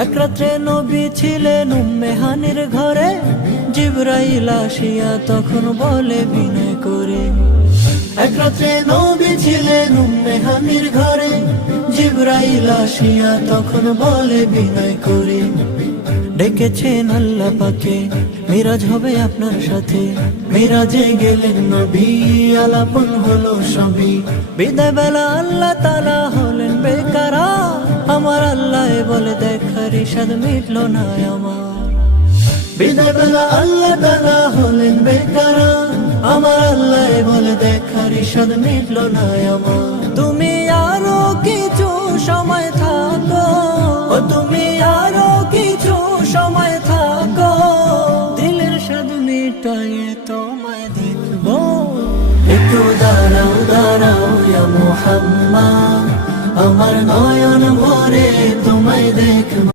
এক রাত্রে নবী ছিলেন উম্মে হানির ঘরে, জিবরাইল আসিয়া তখন বলে বিনয় করে। এক রাত্রে নবী ছিলেন উম্মে হানির ঘরে, জিবরাইল আসিয়া তখন বলে বিনয় করে, ডেকেছেন আল্লাহ পাকে, মিরাজ হবে আপনার সাথে। মিরাজে গেলেন নবী, আলাপন হলো সবই। বিদায় বেলা আল্লাহ তাআলা হলেন বেকারা, আমার আল্লাহ বলে দেখার ইশাদ মিটল না আমার। বিদায় বেলা আল্লাহ তাআলা হলেন বেকারা, আমার আল্লাহ বলে দেখার ইশাদ মিটল না আমার। তুমি আরো কিছু সময় থাকো, ও তুমি আরো কিছু সময় থাকো, দিলের স্বাদ মিটায়ে তোমায় দেখবো। একটু দাঁড়াও দাঁড়াও ইয়া মুহাম্মদ, আমার নয়ন ভরে তোমায় দেখবো।